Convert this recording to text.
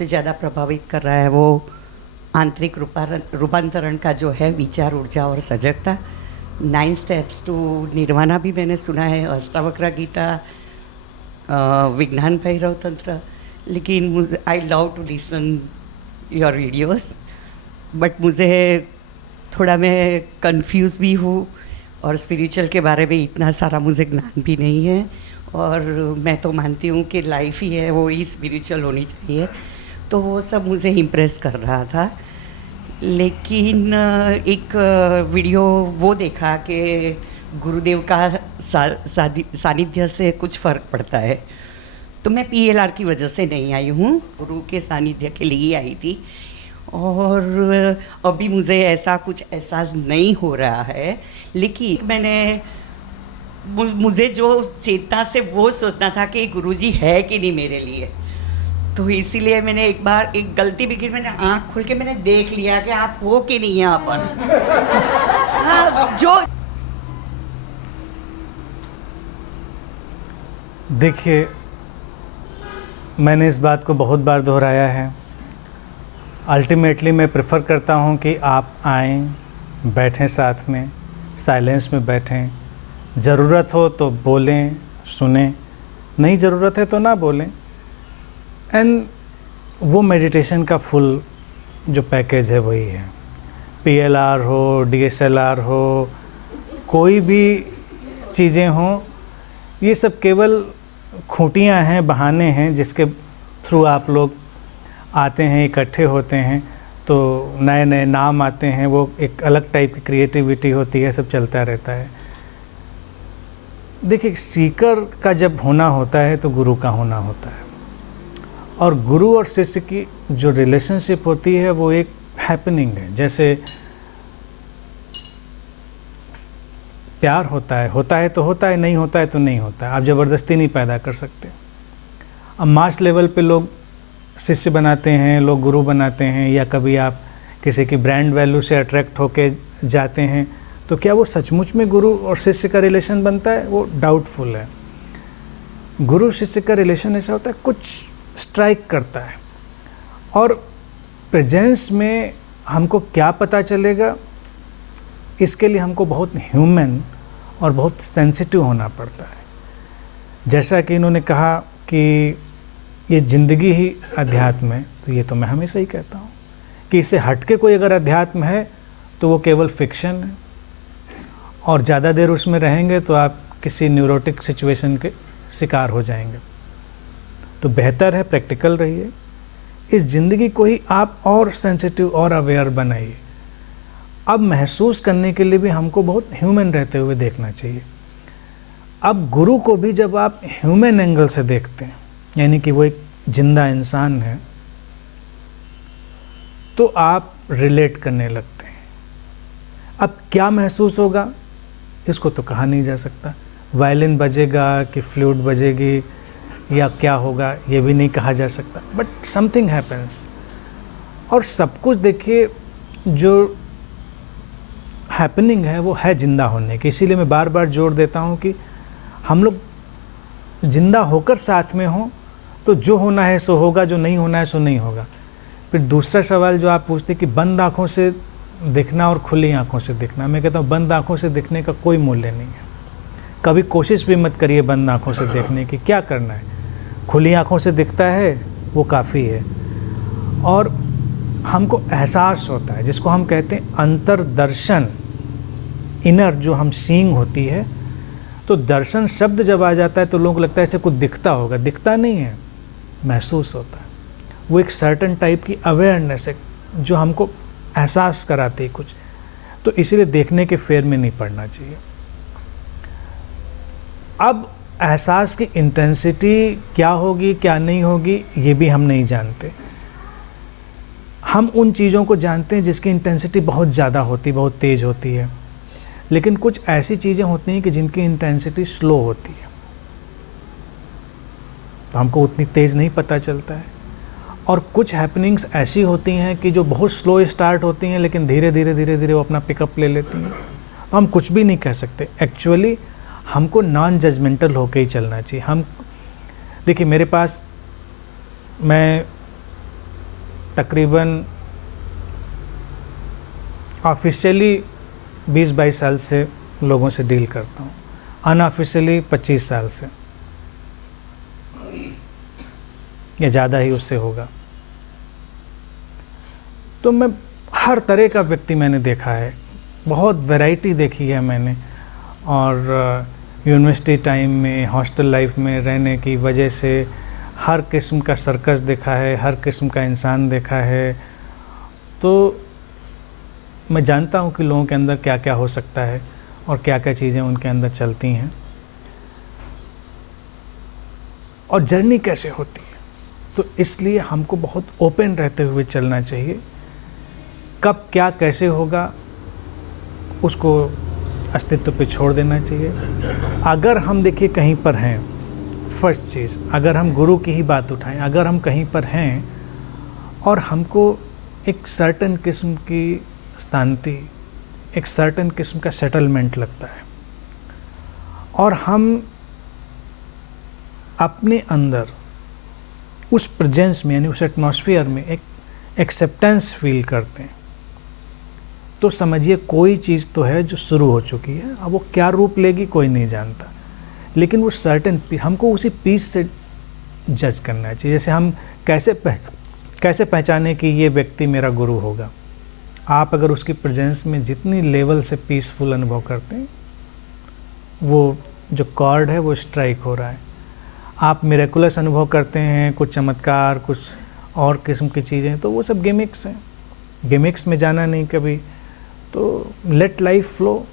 सबसे ज़्यादा प्रभावित कर रहा है वो आंतरिक रूपांतरण का जो है विचार, ऊर्जा और सजगता। 9 स्टेप्स टू निर्वाणा भी मैंने सुना है, अष्टावक्र गीता, विज्ञान भैरव तंत्र, लेकिन I love to listen your videos, but मुझे थोड़ा मैं कंफ्यूज भी हूँ और स्पिरिचुअल के बारे में इतना सारा मुझे ज्ञान भी नहीं है, और मैं तो मानती हूँ कि लाइफ ही है वो ही स्पिरिचुअल होनी चाहिए, तो वो सब मुझे इम्प्रेस कर रहा था। लेकिन एक वीडियो वो देखा कि गुरुदेव का सानिध्य से कुछ फ़र्क पड़ता है, तो मैं PLR की वजह से नहीं आई हूँ, गुरु के सानिध्य के लिए आई थी, और अभी मुझे ऐसा कुछ एहसास नहीं हो रहा है। लेकिन मुझे जो चेतना से वो सोचना था कि गुरुजी है कि नहीं मेरे लिए, तो इसीलिए मैंने एक बार एक गलती भी की, मैंने आँख खोल के मैंने देख लिया कि आप हो कि नहीं यहाँ पर। हाँ, जो देखिए, मैंने इस बात को बहुत बार दोहराया है। अल्टीमेटली मैं प्रेफर करता हूँ कि आप आएँ, बैठें साथ में, साइलेंस में बैठें, ज़रूरत हो तो बोलें, सुनें, नहीं ज़रूरत है तो ना बोलें। एंड वो मेडिटेशन का फुल जो पैकेज है वही है। PLR हो, DSLR हो, कोई भी चीज़ें हों, ये सब केवल खूंटियाँ हैं, बहाने हैं जिसके थ्रू आप लोग आते हैं, इकट्ठे होते हैं, तो नए नए नाम आते हैं, वो एक अलग टाइप की क्रिएटिविटी होती है, सब चलता रहता है। देखिए, सीकर का जब होना होता है तो गुरु का होना होता है, और गुरु और शिष्य की जो रिलेशनशिप होती है वो एक हैपनिंग है। जैसे प्यार होता है तो होता है, नहीं होता है तो नहीं होता है, आप ज़बरदस्ती नहीं पैदा कर सकते। अब मास लेवल पे लोग शिष्य बनाते हैं, लोग गुरु बनाते हैं, या कभी आप किसी की ब्रांड वैल्यू से अट्रैक्ट होके जाते हैं, तो क्या वो सचमुच में गुरु और शिष्य का रिलेशन बनता है? वो डाउटफुल है। गुरु शिष्य का रिलेशन ऐसा होता है, कुछ स्ट्राइक करता है, और प्रेजेंस में हमको क्या पता चलेगा, इसके लिए हमको बहुत ह्यूमन और बहुत सेंसिटिव होना पड़ता है। जैसा कि इन्होंने कहा कि ये ज़िंदगी ही अध्यात्म है, तो ये तो मैं हमेशा ही कहता हूँ कि इससे हटके कोई अगर अध्यात्म है तो वो केवल फिक्शन है, और ज़्यादा देर उसमें रहेंगे तो आप किसी न्यूरोटिक सिचुएशन के शिकार हो जाएंगे। तो बेहतर है प्रैक्टिकल रहिए, इस ज़िंदगी को ही आप और सेंसिटिव और अवेयर बनाइए। अब महसूस करने के लिए भी हमको बहुत ह्यूमन रहते हुए देखना चाहिए। अब गुरु को भी जब आप ह्यूमन एंगल से देखते हैं, यानी कि वो एक जिंदा इंसान है, तो आप रिलेट करने लगते हैं। अब क्या महसूस होगा इसको तो कहा नहीं जा सकता। वायलिन बजेगा कि फ्लूट बजेगी या क्या होगा ये भी नहीं कहा जा सकता, बट समथिंग हैपेंस। और सब कुछ देखिए जो हैपनिंग है वो है जिंदा होने की। इसीलिए मैं बार बार जोर देता हूँ कि हम लोग जिंदा होकर साथ में हों, तो जो होना है सो होगा, जो नहीं होना है सो नहीं होगा। फिर दूसरा सवाल जो आप पूछते कि बंद आँखों से देखना और खुली आँखों से देखना, मैं कहता हूँ बंद आँखों से देखने का कोई मूल्य नहीं है। कभी कोशिश भी मत करिए बंद आँखों से देखने की, क्या करना है, खुली आँखों से दिखता है वो काफ़ी है। और हमको एहसास होता है, जिसको हम कहते हैं अंतर्दर्शन, इनर जो हम सीइंग होती है। तो दर्शन शब्द जब आ जाता है तो लोगों को लगता है ऐसे कुछ दिखता होगा, दिखता नहीं है, महसूस होता है। वो एक सर्टन टाइप की अवेयरनेस है जो हमको एहसास कराती है कुछ। तो इसीलिए देखने के फेर में नहीं पड़ना चाहिए। अब एहसास की इंटेंसिटी क्या होगी क्या नहीं होगी ये भी हम नहीं जानते। हम उन चीज़ों को जानते हैं जिसकी इंटेंसिटी बहुत ज़्यादा होती, बहुत तेज़ होती है, लेकिन कुछ ऐसी चीज़ें होती हैं कि जिनकी इंटेंसिटी स्लो होती है, तो हमको उतनी तेज़ नहीं पता चलता है। और कुछ हैपनिंग्स ऐसी होती हैं कि जो बहुत स्लो स्टार्ट होती हैं लेकिन धीरे धीरे धीरे धीरे वो अपना पिकअप ले लेती हैं। तो हम कुछ भी नहीं कह सकते। एक्चुअली हमको नॉन जजमेंटल होके ही चलना चाहिए। हम देखिए, मेरे पास, मैं तकरीबन ऑफिशियली 20-22 साल से लोगों से डील करता हूँ, अनऑफिशियली 25 साल से, या ज़्यादा ही उससे होगा। तो मैं हर तरह का व्यक्ति मैंने देखा है, बहुत वैरायटी देखी है मैंने। और यूनिवर्सिटी टाइम में, हॉस्टल लाइफ में रहने की वजह से हर किस्म का सर्कस देखा है, हर किस्म का इंसान देखा है। तो मैं जानता हूँ कि लोगों के अंदर क्या क्या हो सकता है और क्या क्या चीज़ें उनके अंदर चलती हैं और जर्नी कैसे होती है। तो इसलिए हमको बहुत ओपन रहते हुए चलना चाहिए। कब क्या कैसे होगा उसको अस्तित्व पे छोड़ देना चाहिए। अगर हम देखिए कहीं पर हैं, फर्स्ट चीज़, अगर हम गुरु की ही बात उठाएं, अगर हम कहीं पर हैं और हमको एक सर्टेन किस्म की शांति, एक सर्टेन किस्म का सेटलमेंट लगता है और हम अपने अंदर उस प्रेजेंस में, यानी उस एटमॉस्फेयर में एक एक्सेप्टेंस फील करते हैं, तो समझिए कोई चीज़ तो है जो शुरू हो चुकी है। अब वो क्या रूप लेगी कोई नहीं जानता, लेकिन वो सर्टेन हमको उसी पीस से जज करना चाहिए। जैसे हम कैसे पहचाने कि ये व्यक्ति मेरा गुरु होगा। आप अगर उसकी प्रेजेंस में जितनी लेवल से पीसफुल अनुभव करते हैं, वो जो कॉर्ड है वो स्ट्राइक हो रहा है। आप मिरेकुलस अनुभव करते हैं, कुछ चमत्कार, कुछ और किस्म की चीज़ें, तो वो सब गिमिक्स हैं। गिमिक्स में जाना नहीं कभी। तो लेट लाइफ फ्लो,